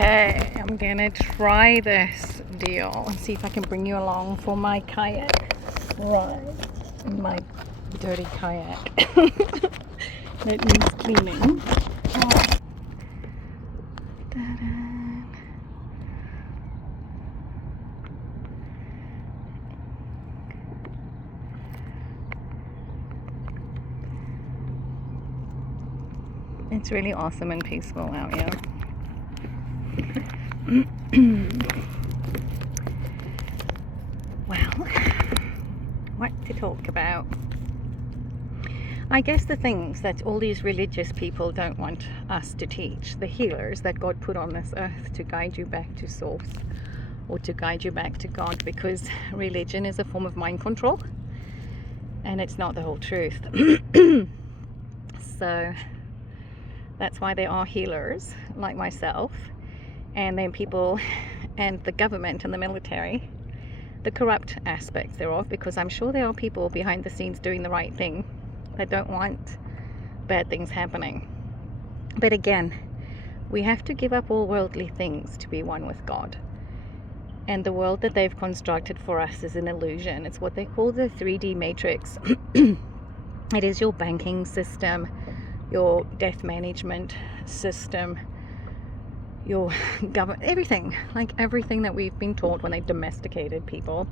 Okay, I'm gonna try this deal and see if I can bring you along for my kayak ride. My dirty kayak that needs cleaning. Ta-da. It's really awesome and peaceful out here. Well, what to talk about? I guess the things that all these religious people don't want us to teach, the healers that God put on this earth to guide you back to source or to guide you back to God, because religion is a form of mind control and it's not the whole truth. So that's why there are healers like myself, and then people and the government and the military, the corrupt aspects thereof, because I'm sure there are people behind the scenes doing the right thing that don't want bad things happening. But again, we have to give up all worldly things to be one with God. And the world that they've constructed for us is an illusion. It's what they call the 3D matrix. It is your banking system, your death management system, your government, everything, like everything that we've been taught when they domesticated people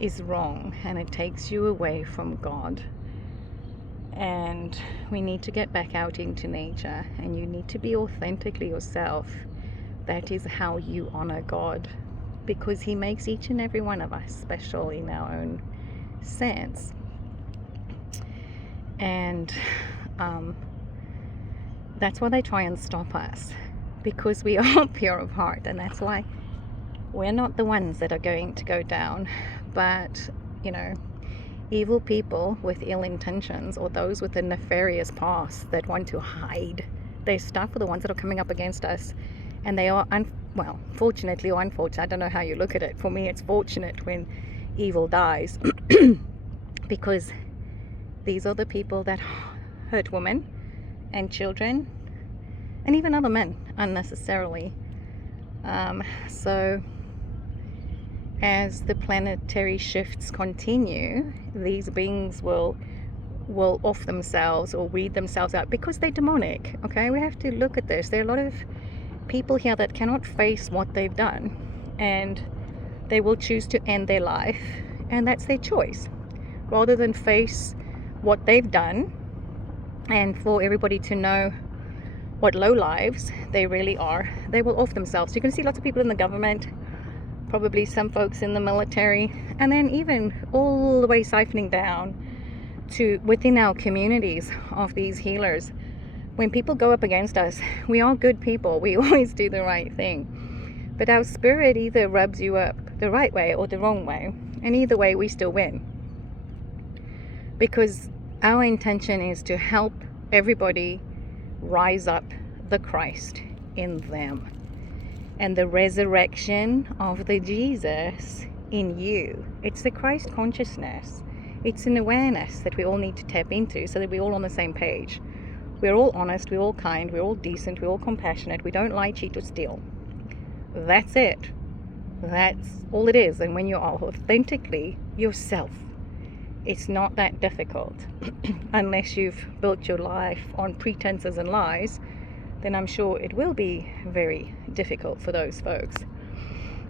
is wrong, and it takes you away from God. And we need to get back out into nature, and you need to be authentically yourself. That is how you honor God, because He makes each and every one of us special in our own sense. And that's why they try and stop us, because we are pure of heart, and that's why we're not the ones that are going to go down. But evil people with ill intentions, or those with a nefarious past that want to hide their stuff, are the ones that are coming up against us. And they are fortunately or unfortunately, I don't know how you look at it. For me, it's fortunate when evil dies because these are the people that hurt women and children and even other men unnecessarily. So as the planetary shifts continue, these beings will off themselves or weed themselves out, because they're demonic. Okay, we have to look at this. There are a lot of people here that cannot face what they've done, and they will choose to end their life, and that's their choice, rather than face what they've done and for everybody to know what low lives they really are. They will off themselves. You can see lots of people in the government, probably some folks in the military, and then even all the way siphoning down to within our communities of these healers. When people go up against us, we are good people. We always do the right thing. But our spirit either rubs you up the right way or the wrong way. And either way, we still win. Because our intention is to help everybody rise up the Christ in them. And the resurrection of the Jesus in you. It's the Christ consciousness. It's an awareness that we all need to tap into so that we're all on the same page. We're all honest, we're all kind, we're all decent, we're all compassionate. We don't lie, cheat, or steal. That's it. That's all it is. And when you are authentically yourself, it's not that difficult. Unless you've built your life on pretenses and lies, then I'm sure it will be very difficult for those folks.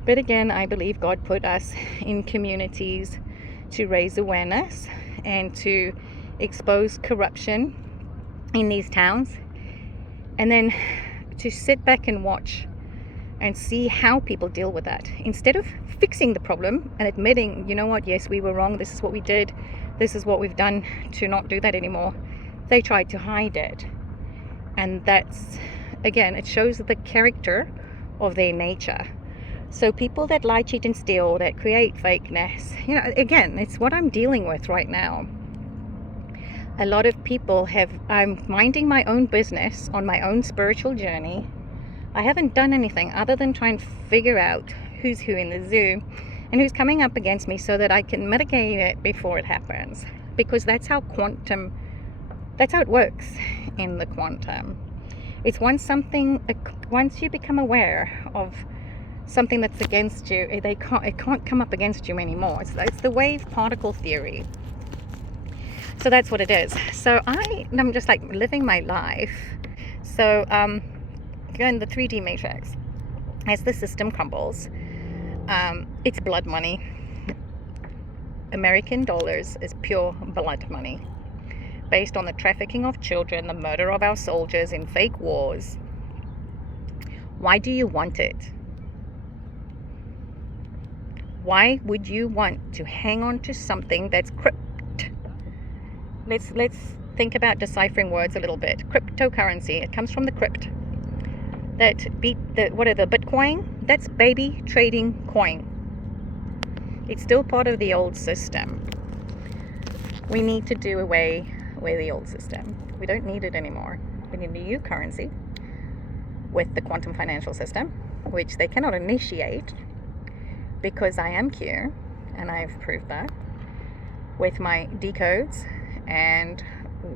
But again, I believe God put us in communities to raise awareness and to expose corruption in these towns, and then to sit back and watch and see how people deal with that, instead of fixing the problem and admitting, you know what, yes, we were wrong, this is what we did, this is what we've done to not do that anymore. They tried to hide it, and that's, again, it shows the character of their nature. So people that lie, cheat, and steal, that create fakeness, again, it's what I'm dealing with right now. A lot of people I'm minding my own business on my own spiritual journey. I haven't done anything other than try and figure out who's who in the zoo and who's coming up against me so that I can mitigate it before it happens. Because that's how it works in the quantum. It's once you become aware of something that's against you, it can't come up against you anymore. It's the wave particle theory. So that's what it is. So I'm just like living my life. So in the 3D matrix, as the system crumbles, it's blood money. American dollars is pure blood money, based on the trafficking of children, the murder of our soldiers in fake wars. Why do you want it? Why would you want to hang on to something that's crypt? Let's think about deciphering words a little bit. Cryptocurrency, it comes from the crypt. What are the Bitcoin? That's baby trading coin. It's still part of the old system. We need to do away with the old system. We don't need it anymore. We need a new currency with the quantum financial system, which they cannot initiate because I am Q, and I've proved that with my decodes and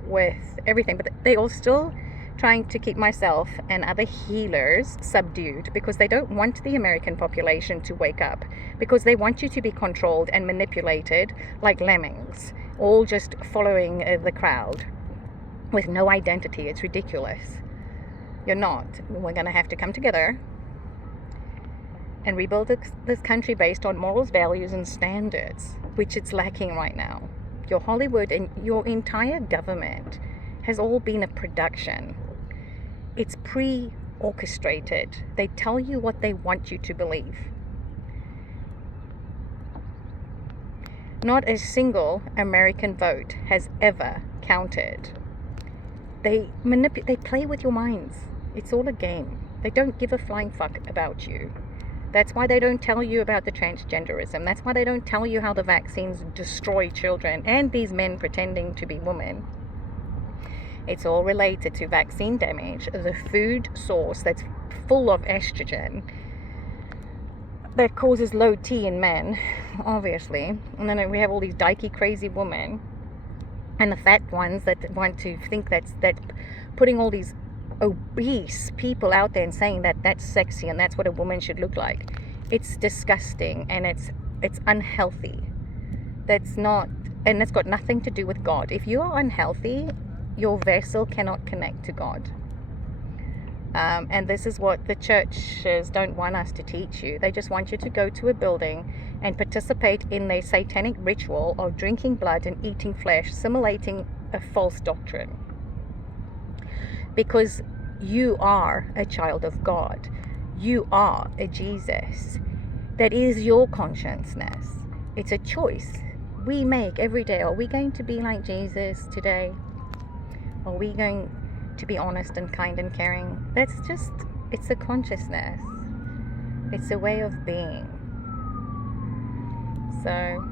with everything. But they are still trying to keep myself and other healers subdued because they don't want the American population to wake up, because they want you to be controlled and manipulated like lemmings, all just following the crowd with no identity. It's ridiculous. You're not. We're going to have to come together and rebuild this country based on morals, values, and standards, which it's lacking right now. Your Hollywood and your entire government has all been a production. It's pre-orchestrated. They tell you what they want you to believe. Not a single American vote has ever counted. They play with your minds. It's all a game. They don't give a flying fuck about you. That's why they don't tell you about the transgenderism. That's why they don't tell you how the vaccines destroy children and these men pretending to be women. It's all related to vaccine damage, the food source that's full of estrogen that causes low T in men, obviously. And then we have all these dykey, crazy women and the fat ones that want to think that putting all these obese people out there and saying that that's sexy and that's what a woman should look like. It's disgusting and it's unhealthy. That's not, and it's got nothing to do with God. If you are unhealthy, your vessel cannot connect to God. And this is what the churches don't want us to teach you. They just want you to go to a building and participate in their satanic ritual of drinking blood and eating flesh, simulating a false doctrine. Because you are a child of God. You are a Jesus. That is your consciousness. It's a choice we make every day. Are we going to be like Jesus today? Are we going to be honest and kind and caring? It's a consciousness. It's a way of being. So,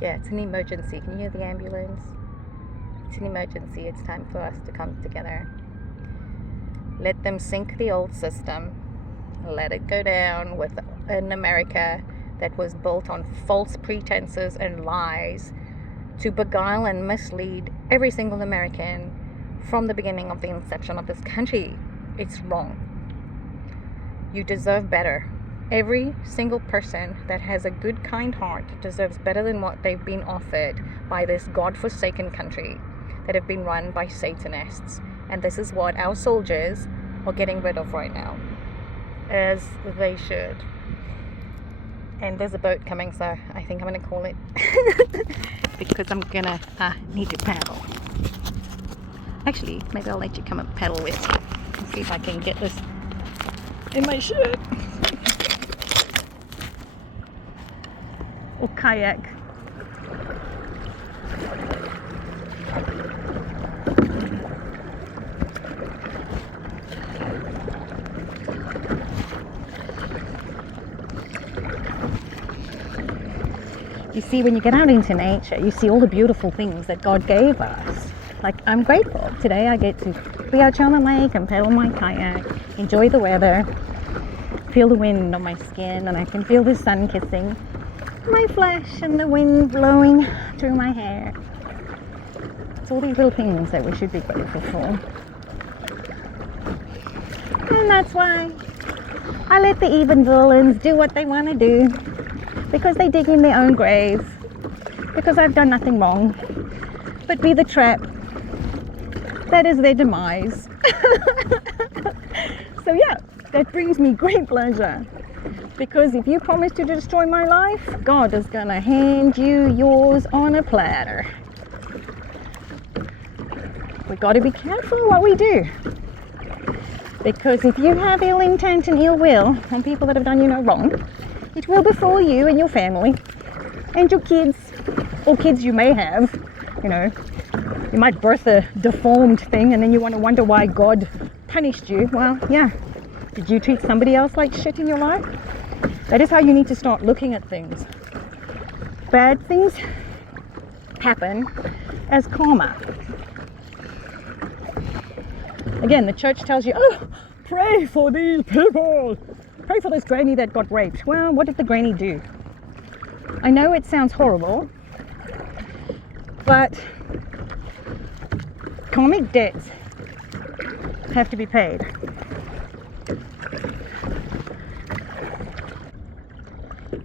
yeah, it's an emergency. Can you hear the ambulance? It's an emergency. It's time for us to come together. Let them sink the old system. Let it go down with an America that was built on false pretenses and lies to beguile and mislead every single American from the beginning of the inception of this country. It's wrong. You deserve better. Every single person that has a good, kind heart deserves better than what they've been offered by this God-forsaken country that have been run by Satanists. And this is what our soldiers are getting rid of right now, as they should. And there's a boat coming, so I think I'm going to call it because I'm going to need to paddle. Actually, maybe I'll let you come and paddle with me and see if I can get this in my shirt. Or kayak. You see, when you get out into nature, you see all the beautiful things that God gave us. Like, I'm grateful. Today I get to be out on the lake and paddle my kayak, enjoy the weather, feel the wind on my skin, and I can feel the sun kissing my flesh and the wind blowing through my hair. It's all these little things that we should be grateful for. And that's why I let the even villains do what they want to do, because they dig in their own grave, because I've done nothing wrong but be the trap that is their demise. So yeah, that brings me great pleasure, because if you promise to destroy my life, God is gonna hand you yours on a platter. We got to be careful what we do, because if you have ill intent and ill will on people that have done you no wrong, it will befall you and your family and your kids, or kids you may have. You know, you might birth a deformed thing and then you want to wonder why God punished you. Well, yeah, did you treat somebody else like shit in your life? That is how you need to start looking at things. Bad things happen as karma. Again, the church tells you, oh, pray for these people. Pray for this granny that got raped. Well, what did the granny do? I know it sounds horrible, but karmic debts have to be paid.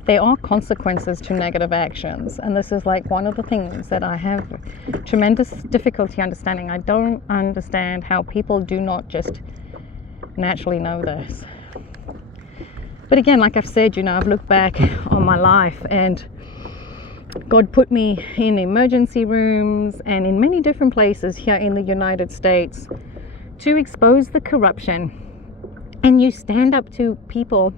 There are consequences to negative actions, and this is like one of the things that I have tremendous difficulty understanding. I don't understand how people do not just naturally know this. But again, like I've said, you know, I've looked back on my life and God put me in emergency rooms and in many different places here in the United States to expose the corruption. And you stand up to people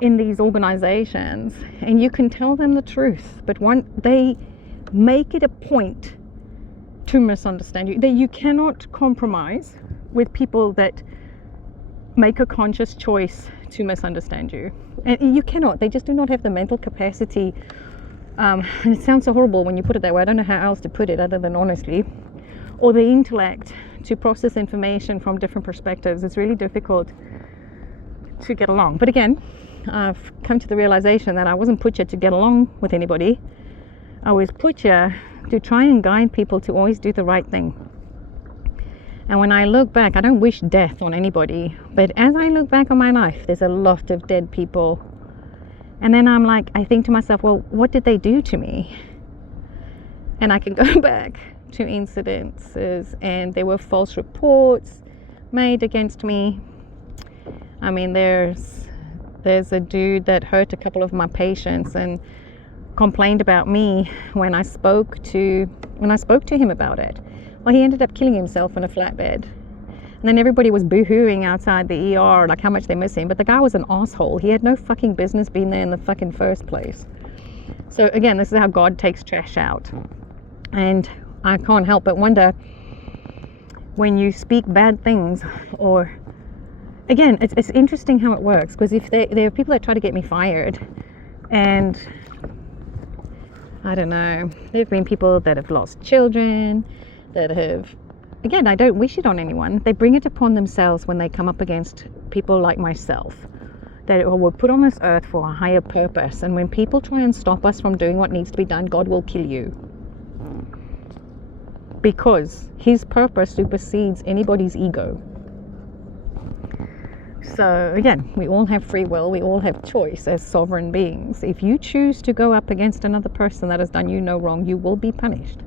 in these organizations and you can tell them the truth, but they make it a point to misunderstand you. That you cannot compromise with people that make a conscious choice to misunderstand you, and you cannot. They just do not have the mental capacity, and it sounds so horrible when you put it that way. I don't know how else to put it other than honestly, or the intellect to process information from different perspectives. It's really difficult to get along. But again, I've come to the realization that I wasn't put here to get along with anybody. I was put here to try and guide people to always do the right thing. And when I look back, I don't wish death on anybody, but as I look back on my life, there's a lot of dead people. And then I'm like, I think to myself, well, what did they do to me? And I can go back to incidences, and there were false reports made against me. I mean, there's a dude that hurt a couple of my patients and complained about me when I spoke to him about it. Well, he ended up killing himself in a flatbed. And then everybody was boo-hooing outside the ER, like how much they miss him. But the guy was an asshole. He had no fucking business being there in the fucking first place. So again, this is how God takes trash out. And I can't help but wonder, when you speak bad things, or again, it's interesting how it works, because if there are people that try to get me fired, and I don't know, there have been people that have lost children, that have, again, I don't wish it on anyone. They bring it upon themselves when they come up against people like myself that were put on this earth for a higher purpose. And when people try and stop us from doing what needs to be done, God will kill you, because his purpose supersedes anybody's ego. So again, we all have free will, we all have choice as sovereign beings. If you choose to go up against another person that has done you no wrong, you will be punished.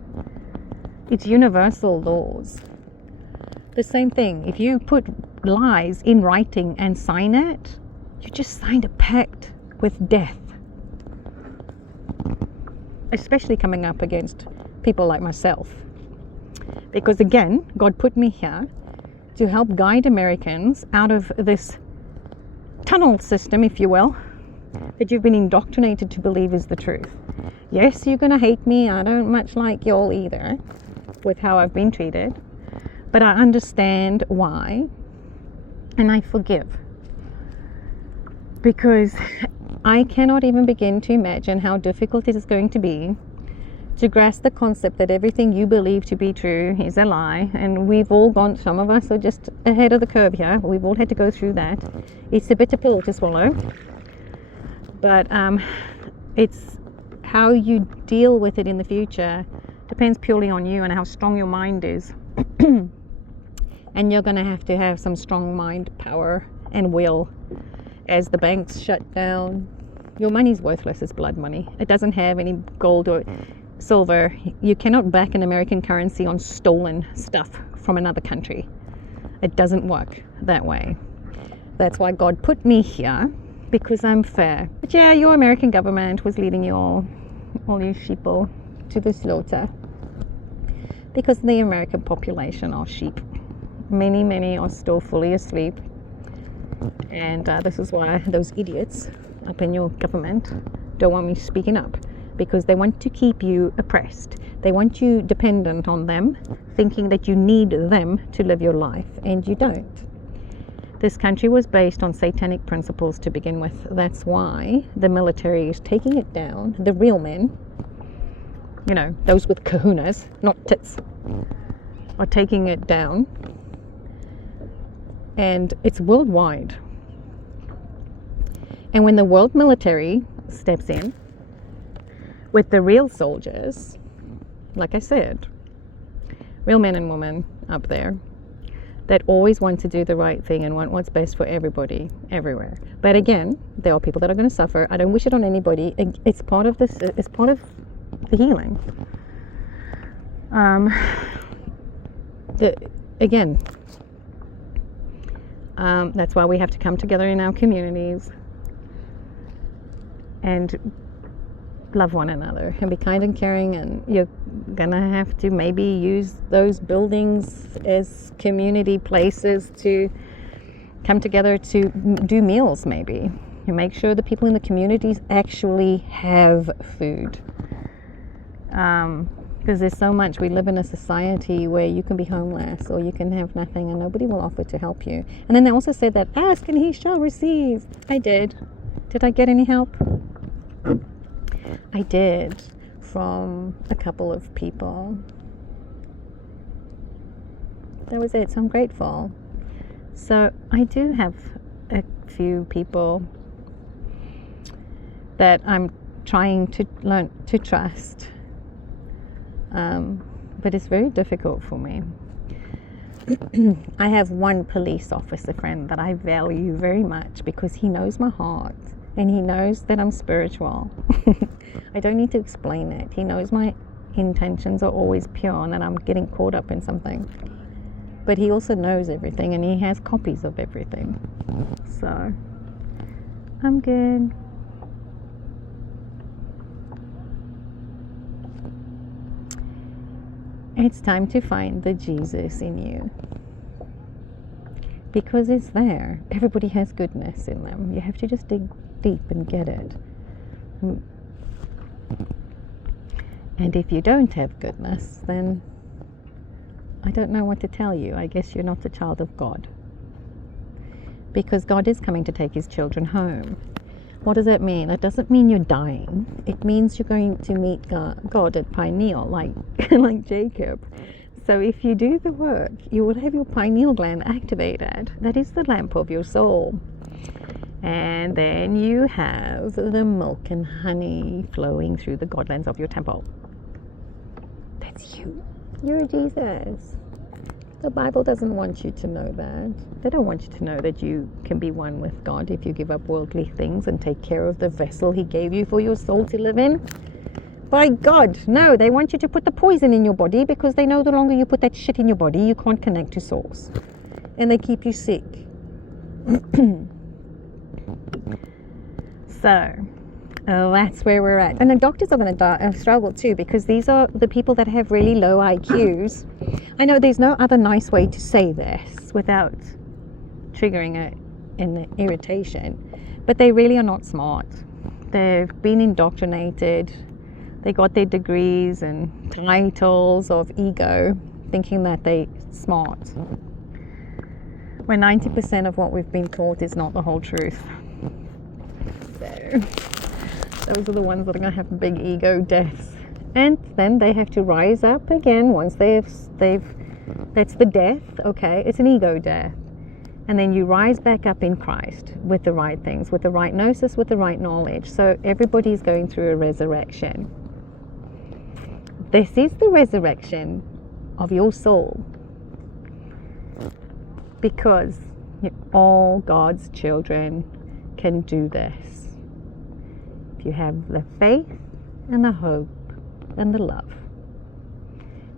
It's universal laws. The same thing, if you put lies in writing and sign it, you just signed a pact with death. Especially coming up against people like myself. Because again, God put me here to help guide Americans out of this tunnel system, if you will, that you've been indoctrinated to believe is the truth. Yes, you're going to hate me. I don't much like y'all either with how I've been treated, but I understand why, and I forgive, because I cannot even begin to imagine how difficult it is going to be to grasp the concept that everything you believe to be true is a lie. And we've all gone, some of us are just ahead of the curve here, we've all had to go through that. It's a bitter pill to swallow, but it's how you deal with it in the future Depends purely on you and how strong your mind is. And you're going to have some strong mind power and will. As the banks shut down, your money's worthless as blood money. It doesn't have any gold or silver. You cannot back an American currency on stolen stuff from another country. It doesn't work that way. That's why God put me here, because I'm fair. But yeah, your American government was leading you all you sheeple to the slaughter, because the American population are sheep. Many are still fully asleep, and this is why those idiots up in your government don't want me speaking up, because they want to keep you oppressed. They want you dependent on them, thinking that you need them to live your life, and you don't. This country was based on satanic principles to begin with. That's why the military is taking it down. The real men, those with kahunas, not tits, are taking it down. And it's worldwide. And when the world military steps in with the real soldiers, like I said, real men and women up there that always want to do the right thing and want what's best for everybody, everywhere. But again, there are people that are going to suffer. I don't wish it on anybody. It's part of this. It's part of the healing. That's why we have to come together in our communities and love one another and be kind and caring, and you're gonna have to maybe use those buildings as community places to come together to do meals, maybe, and make sure the people in the communities actually have food, because there's so much. We live in a society where you can be homeless or you can have nothing and nobody will offer to help you. And then they also said that ask and he shall receive. I did I get any help? I did, from a couple of people. That was it. So I'm grateful. So I do have a few people that I'm trying to learn to trust, but it's very difficult for me. I have one police officer friend that I value very much because he knows my heart and he knows that I'm spiritual. I don't need to explain it. He knows my intentions are always pure and that I'm getting caught up in something. But he also knows everything and he has copies of everything. So I'm good. It's time to find the Jesus in you, because it's there. Everybody has goodness in them. You have to just dig deep and get it. And if you don't have goodness, then I don't know what to tell you. I guess you're not a child of God, because God is coming to take his children home. What does that mean? It doesn't mean you're dying. It means you're going to meet God at pineal, like Jacob. So if you do the work, you will have your pineal gland activated. That is the lamp of your soul. And then you have the milk and honey flowing through the Godlands of your temple. That's you. You're Jesus. The Bible doesn't want you to know that. They don't want you to know that you can be one with God if you give up worldly things and take care of the vessel he gave you for your soul to live in. By God, no, they want you to put the poison in your body, because they know the longer you put that shit in your body, you can't connect to source. And they keep you sick. So that's where we're at. And the doctors are going to struggle too, because these are the people that have really low IQs. I know there's no other nice way to say this without triggering an irritation, but they really are not smart. They've been indoctrinated. They got their degrees and titles of ego, thinking that they're smart, when 90% of what we've been taught is not the whole truth. So those are the ones that are going to have big ego deaths, and then they have to rise up again once they've that's the death. Okay, it's an ego death, and then you rise back up in Christ with the right things, with the right gnosis, with the right knowledge. So everybody's going through a resurrection. This is the resurrection of your soul, because all God's children can do this. If you have the faith and the hope and the love,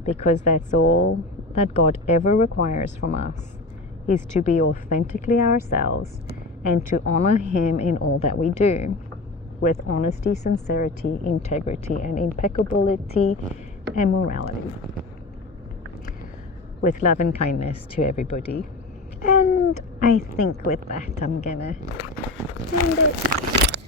because that's all that God ever requires from us, is to be authentically ourselves and to honor Him in all that we do, with honesty, sincerity, integrity, and impeccability and morality, with love and kindness to everybody. And I think with that I'm gonna end it.